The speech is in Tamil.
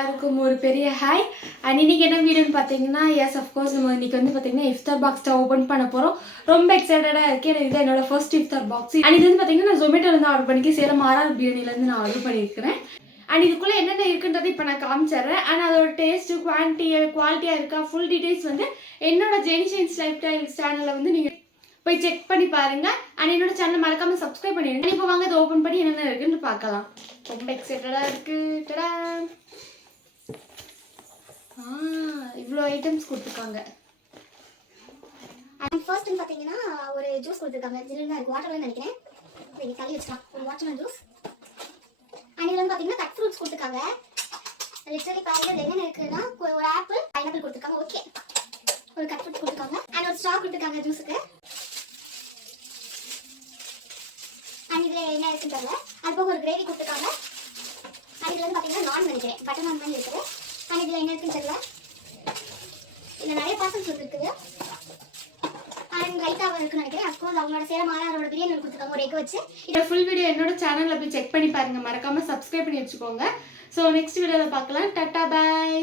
எல்லாருக்கும் ஒரு பெரிய ஹாய். அண்ட் இன்னைக்கு என்ன வீடியோன்னு பார்த்தீங்கன்னா, எஸ் அஃப்கோர்ஸ் நம்ம இன்னைக்கு வந்து பார்த்தீங்கன்னா இஃப்தார் பாக்ஸ் ஓப்பன் பண்ண போகிறோம். ரொம்ப எக்ஸைட்டடாக இருக்கேன். இது என்னோட ஃபர்ஸ்ட் இஃப்தார் பாக்ஸ். அண்ட் இது வந்து பார்த்தீங்கன்னா நான் ஜொமேட்டோலேருந்து ஆர்டர் பண்ணிக்க சேலம் ஆர்ஆர் பிரியாணிலேருந்து நான் ஆர்டர் பண்ணியிருக்கிறேன். அண்ட் இதுக்குள்ளே என்னென்ன இருக்குன்றது இப்போ நான் காமிச்சிடுறேன். அண்ட் அதோட டேஸ்ட்டு குவாலிட்டியாக இருக்கா ஃபுல் டீட்டெயில்ஸ் வந்து என்னோட ஜெனிஷன்ஸ் லைஃப் ஸ்டைல் சேனலில் வந்து நீங்கள் போய் செக் பண்ணி பாருங்க. அண்ட் என்னோட சேனல் மறக்காம சப்ஸ்கிரைப் பண்ணிடுங்க. இப்போ வாங்க அதை ஓப்பன் பண்ணி என்னென்ன இருக்குன்னு பார்க்கலாம். ரொம்ப எக்ஸைட்டடா இருக்கு. இவ்வளோ ஐட்டம்ஸ் கொடுத்துருக்காங்க. அண்ட் ஃபர்ஸ்ட் பார்த்தீங்கன்னா ஒரு ஜூஸ் கொடுத்துருக்காங்க. ஜில்லுன்னு இருக்கு, வாட்டர்மெலன் நினைக்கிறேன். இங்கே தள்ளி வச்சுக்கலாம். ஒரு வாட்டர்மெலன் ஜூஸ். அண்ட் இதில் வந்து பார்த்தீங்கன்னா கட் ஃப்ரூட்ஸ் கொடுத்துருக்காங்க. லிட்டரலி பாருங்க என்னென்ன இருக்குன்னா ஒரு ஆப்பிள் பைனாப்பிள் கொடுத்துருக்காங்க. ஓகே, ஒரு கட் ஃப்ரூட் கொடுத்துருக்காங்க. அண்ட் ஒரு ஸ்ட்ரா கொடுத்துருக்காங்க ஜூஸுக்கு. அண்ட் இதில் என்ன இருக்குன்னு தெரியல. அது போக ஒரு கிரேவி கொடுத்துருக்காங்க. அண்ட் இதில் வந்து பார்த்தீங்கன்னா நான் நினைக்கிறேன் பட்டர் நான் மாதிரி இருக்குது. அண்ட் இதில் என்ன இருக்குன்னு தெரியல. இதில் நிறைய பார்சல்ஸ் வந்துருக்குது. அண்ட் ரைட்டாக இருக்குன்னு நினைக்கிறேன். அஃப்கோர்ஸ் அவங்களோட சேலம் ஆரோட பிரியாணி கொடுத்துருக்காங்க ஒரு எக் வச்சு. இந்த ஃபுல் வீடியோ என்னோட சேனலில் போய் செக் பண்ணி பாருங்க. மறக்காம சப்ஸ்கிரைப் பண்ணி வச்சுக்கோங்க. ஸோ நெக்ஸ்ட் வீடியோவில் பார்க்கலாம். டாட்டா பாய்.